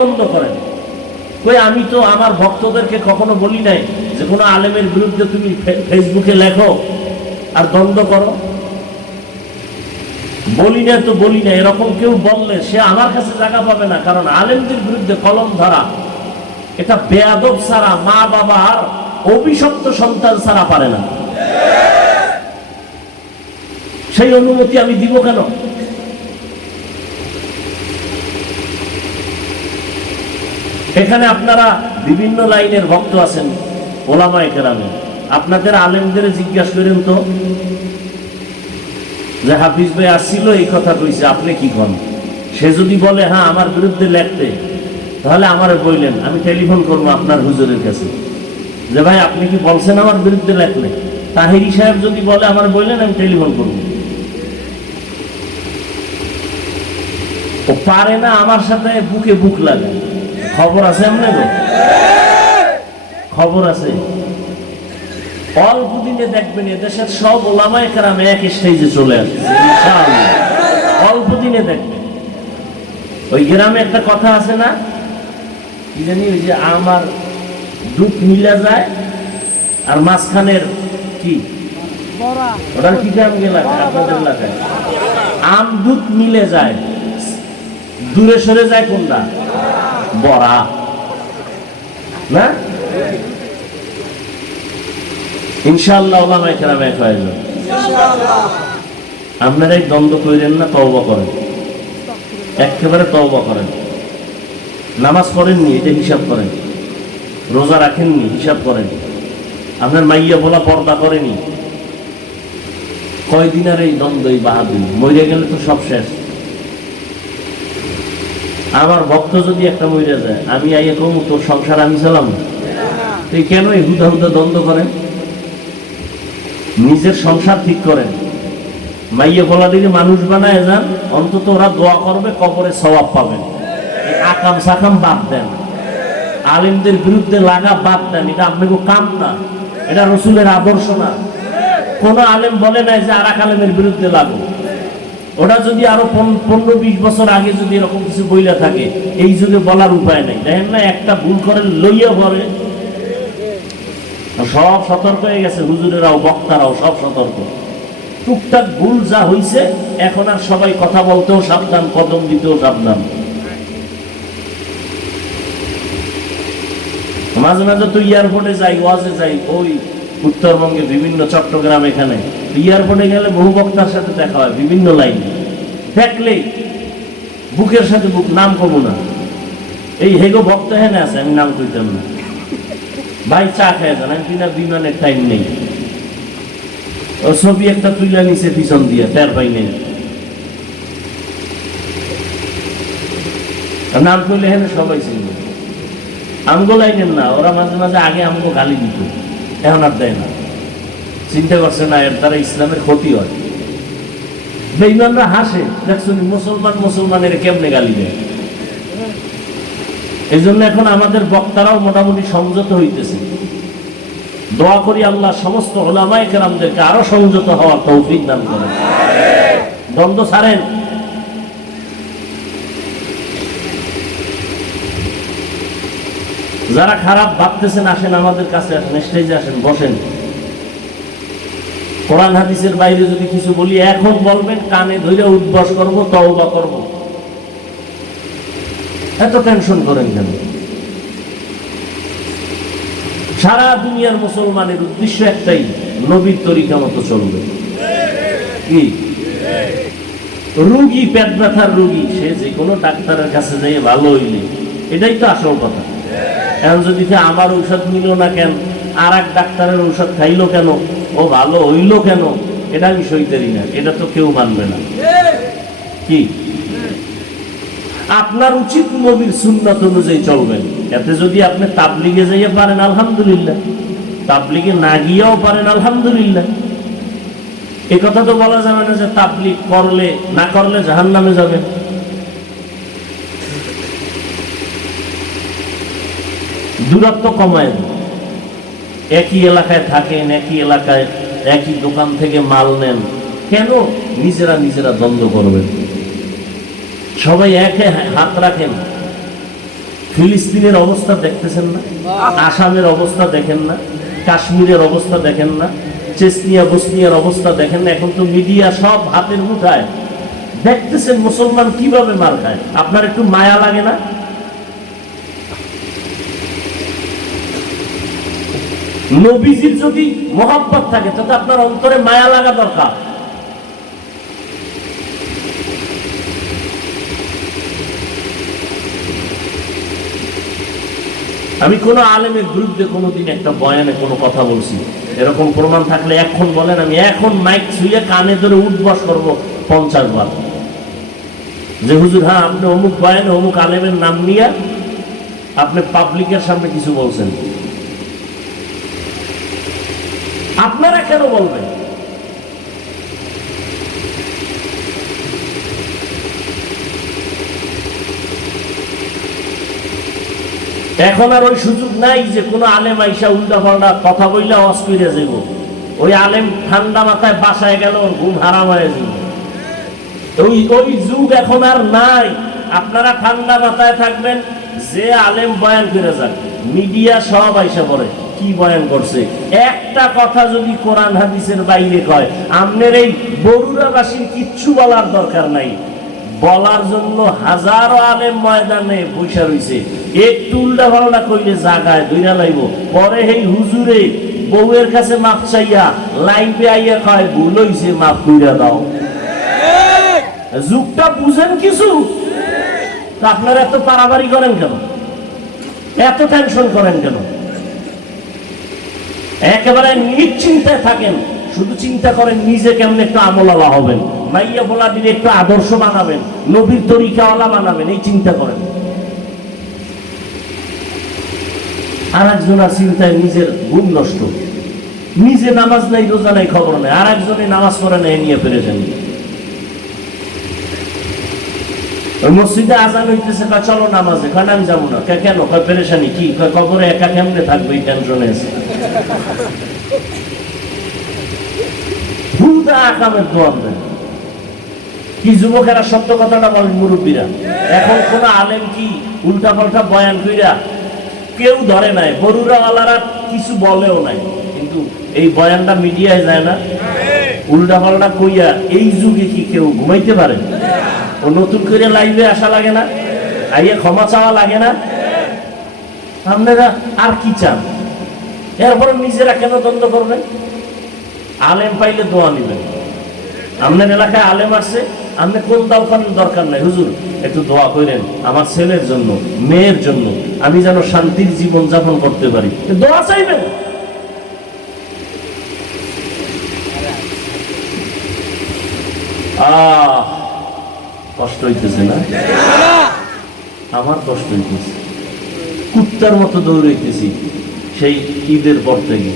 বন্ধ করেন। কই আমি তো আমার ভক্তদেরকে কখনো বলি নাই যে কোনো আলেমের বিরুদ্ধে তুমি ফেসবুকে লেখো আর দ্বন্দ্ব করো, বলি না তো বলি না। এরকম কেউ বললে সে আমার কাছে জায়গা পাবে না, কারণ আলেমদের বিরুদ্ধে কলম ধরা এটা বেয়াদব ছাড়া, মা বাবার অভিশপ্ত সন্তান ছাড়া পারে না। সেই অনুমতি আমি দিব কেন? এখানে আপনারা বিভিন্ন লাইনের ভক্ত আছেন, ওলামায়ে কেরামে, আপনাদের আলেমদের জিজ্ঞাসা করেন তো যে হাফিজ ভাই আসছিল এই কথা কইছে, আপনি কি করেন? সে যদি বলে হ্যাঁ আমার বিরুদ্ধে লেখতে, তাহলে আমারে বললেন, আমি টেলিফোন করবো আপনার হুজুরের কাছে যে ভাই আপনি কি বলছেন আমার বিরুদ্ধে লেখলে। তাহিরি সাহেব যদি বলে আমার বললেন, আমি টেলিফোন করবো। ও পারে না আমার সাথে বুকে বুক লাগে। খবর আছে আপনাদের? খবর আছে। অল্প দিনে দেখবেন এদেশের সব ওলামায়ে কেরাম এক স্টেজে চলে আসছে ইনশাআল্লাহ। অল্প দিনে দেখবেন। ওই গ্রামে একটা কথা আছে না, কি জানি, ওই যে আমার দুধ মিলা যায় আর মাঝখানের কি ওটার কি গ্রাম এলাকায়, আপনাদের এলাকায় আম দুধ মিলে যায়, দূরে সরে যায় কোনটা? বড়া না? ইনশাআল্লাহ ওলামায়ে কেরাম এক হয়ে যাবে। আপনারা এই দ্বন্দ্ব করেন না, তওবা করেন, একেবারে তওবা করেন। নামাজ পড়েননি এটা হিসাব করেন, রোজা রাখেননি হিসাব করেন, আপনার মাইয়া বলা পর্দা করেনি, কয়দিন আর এই দ্বন্দ্ব, এই বাহাদুরি, মরে গেলে তো সব শেষ। আমার ভক্ত যদি একটা মরে যায়, আমি আইয়া কম তোর সংসার আমি চালাম না, তুই কেন এই হুদা হুদা দ্বন্দ্ব করেন? নিজের সংসার ঠিক করেন। মাইয়া বলা দিকে মানুষ বানায় যান, অন্তত ওরা দোয়া করবে, কবরে সওয়াব পাবেন। আকাম সাকাম বাদ দেন, আলেমদের বিরুদ্ধে লাগা বাদ দেন, এটা আপনাকে কাম না, এটা রসুলের আদর্শ না। কোন আলেম বলে নাই যে আর এক আলেমের বিরুদ্ধে লাগো। ওটা যদি আরো 15-20 বছর আগে যদি এরকম কিছু বইলা থাকে, এই যুগে বলার উপায় নেই। দেখেন না, একটা ভুল করেন লইয়া পড়ে, সব সতর্ক হয়ে গেছে, হুজুরেরাও বক্তারাও সব সতর্ক। টুকটাক ভুল যা হইছে, এখন আর সবাই কথা বলতেও সাবধান, কদম দিতেও সাবধান। মাঝে মাঝে তো এয়ারপোর্টে যাই, ওয়াজে যাই, ওই উত্তরবঙ্গে বিভিন্ন চট্টগ্রাম, এখানে এয়ারপোর্টে গেলে বহু বক্তার সাথে দেখা হয় বিভিন্ন লাইনে। দেখলে বুকের সাথে বুক, নাম কব না, এই হেগো বক্তা হেনে আছে, আমি নাম কইতাম না, ভাই চা খেয়ে যান, আমি কিনা বিমানের টাইম নেই। ও ছবি একটা তুইলা নিচে পিছন দিয়ে, টের পাই নেই, নাম কইলে হেনে সবাই ছিল। আমগো লাইনের না, ওরা মাঝে মাঝে আগে আমগো গালি দিত, এখন আর দেয় না। চিন্তা করছে না এর দ্বারা ইসলামের ক্ষতি হয়। বেঈমানরা হাসে, দেখছেন মুসলমানের কেমনে গালি দেয়। এই জন্য এখন আমাদের বক্তারাও মোটামুটি সংযত হইতেছে। দোয়া করি আল্লাহ সমস্ত উলামায়ে কেরামদেরকে আরো সংযত হওয়ার তৌফিক দান করেন। দ্বন্দ্ব ছাড়েন। যারা খারাপ ভাবতেছেন আসেন আমাদের কাছে, আসেন, স্টেজে আসেন, বসেন। কোরআন হাদিসের বাইরে যদি কিছু বলি এখন বলবেন, কানে ধরে উদ্বাস করব, তওবা করব। এত টেনশন করেন কেন? সারা দুনিয়ার মুসলমানের উদ্দেশ্য একটাই, নবীর তরিকা মতো চলবে। কি রোগী, পেট ব্যথার রোগী, সে যে কোনো ডাক্তারের কাছে যাই ভালো হইলে, এটাই তো আসল কথা। এখন যদি আমার ঔষধ নিল না কেন, আর এক ডাক্তারের ঔষধ খাইলো কেন, ও ভালো হইল কেন, এটা আমি সইতেরি না, এটা তো কেউ মানবে না। কি আপনার উচিত নবীর সুন্নাত অনুযায়ী চলবেন। এতে যদি আপনি তাবলিগে যাইয়া পারেন আলহামদুলিল্লাহ, তাবলিগে না গিয়েও পারেন আলহামদুলিল্লাহ। এ কথা তো বলা যাবে না যে তাবলিগ করলে না করলে জাহান্নামে যাবে। দূরত্ব কমায়, একই এলাকায় থাকেন, একই এলাকায় একই দোকান থেকে মাল নেন, কেন নিজেরা নিজেরা দ্বন্দ্ব করবেন? সবাই একে হাত রাখেন, ফিলিস্তিনের অবস্থা দেখতেছেন না? আসামের অবস্থা দেখেন না? কাশ্মীরের অবস্থা দেখেন না? চেচনিয়া বসনিয়ার অবস্থা দেখেন না? এখন তো মিডিয়া সব হাতের মুঠায়, দেখতেছেন মুসলমান কিভাবে মার খায়। আপনার একটু মায়া লাগে না? নবীজির যদি মহব্বত থাকে তাতে আপনার অন্তরে মায়া লাগা দরকার। আমি কোন আলেমের বিরুদ্ধে কোনোদিন একটা বয়ানে কোনো কথা বলছি এরকম প্রমাণ থাকলে এখন বলেন, আমি এখন মাইক ছুঁয়ে কানে ধরে উঠবস করবো 50 বার যে হুজুর হ্যাঁ আপনি অমুক বয়ানে অমুক আলেমের নাম নিয়ে আপনি পাবলিকের সামনে কিছু বলছেন। আপনারা কেন বলবেন? এখন আর ওই সুযোগ নাই যে কোনো আলেম আইসা উল্টা পাল্টা কথা বললে অস করে যাব। ওই আলেম ঠান্ডা মাথায় বাসায় গেল ঘুম হারাম হয়ে যাব। ওই যুগ এখন আর নাই। আপনারা ঠান্ডা মাথায় থাকবেন, যে আলেম বয়ান করে যান, মিডিয়া সব আইসা পড়ে কি বয়ান করছে। একটা কথা যদি কোরআন হাদিসের বাইরে কয়, আমনের এই বরুড়াবাসীর কিচ্ছু বলার দরকার নাই। বলার জন্য হাজারো আলেম ময়দানে বৈশা রইছে, একটু উল্টা পাল্টা কইলে জাগায় দুইরা লাইব। পরে এই হুজুরে বউয়ের কাছে মাপ চাইয়া লাইন আইয়া কয় ভুল হইছে মাপ কইরা দাও। যুগটা বুঝেন কিছু? আপনারা এত পারাবারি করেন কেন? এত টেনশন করেন কেন? একেবারে নিশ্চিন্তায় থাকেন, শুধু চিন্তা করেন নিজে কেমন একটু আমলালা হবেন, মাইয়া বলা দিলে একটু আদর্শ বানাবেন, নবীর তরিকাওয়ালা বানাবেন, এই চিন্তা করেন। আর একজনের চিন্তায় নিজের ঘুম নষ্ট, নিজে নামাজ নাই রোজা নাই খবর নেই, আর একজনে নামাজ পড়ে নেই নিয়ে পেরেছেন। মসজিদে আজান হইতেছে, চলো নামাজে, কেন আমি যাবো না, কেন কয় পেরেশানি কি, কবরে একা কেমনে থাকবে এই টেনশনে আছে। হুদা আকামের দোয়ার দেন কি যুবকেরা সত্য কথাটা বলেন, মুরব্বীরা। এখন কোন আলেম কি উল্টা পাল্টা বয়ান কইরা কেউ ধরে নাই, বরুড়াওয়ালারা কিছু বলেও নাই, কিন্তু এই বয়ানটা মিডিয়ায় যায় না, উল্টা পাল্টা কইয়া এই যুগে কি কেউ ঘুমাইতে পারে? ও নতুন করে লাইভে আসা লাগে না? আইয়া ক্ষমা চাওয়া লাগে না? আপনারা আর কি চান? এরপরে নিজেরা কেন দ্বন্দ্ব করবেন? আলেম পাইলে দোয়া নিবেন। আপনার এলাকায় আলেম আসছে, আপনি কোন দলখানের দরকার নাই, হুজুর একটু দোয়া করেন আমার ছেলের জন্য, মেয়ের জন্য, আমি যেন শান্তির জীবন যাপন করতে পারি, দোয়া চাইবেন। কষ্ট হইতেছে না? আমার কষ্ট হইতেছে, কুত্তার মতো দৌড়াইতেছি সেই ঈদের পর থেকে।